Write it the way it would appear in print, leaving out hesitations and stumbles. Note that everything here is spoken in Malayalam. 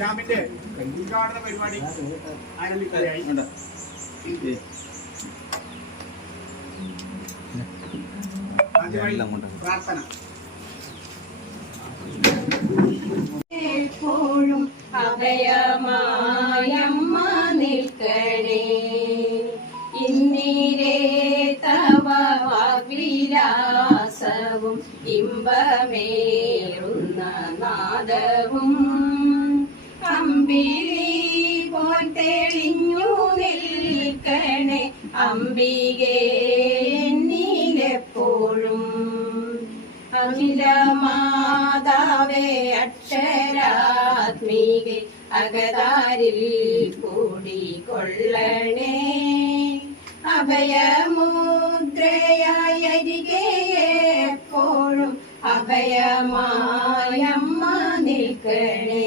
ക്യാമ്പിന്റെ ഉദ്ഘാടന പരിപാടി ആരംഭിക്കുകയായി. പ്രാർത്ഥന. എപ്പോഴും അഭയമായമ്മ നിൽക്കണേ, ഇന്നീരേ തവ വിലാസവും ഇമ്പമേറുന്ന നാദവും അമ്പിളി പോൽ തെളിഞ്ഞു നിൽക്കണേ അംബികേ എന്നിലെപ്പോഴും. അഖില മാതാവേ അക്ഷരാത്മികെ അകതാരിൽ കൂടിക്കൊള്ളണേ, അഭയമുദ്രയായി അരികെ എപ്പോഴും അഭയമായമ്മ നിൽക്കണേ.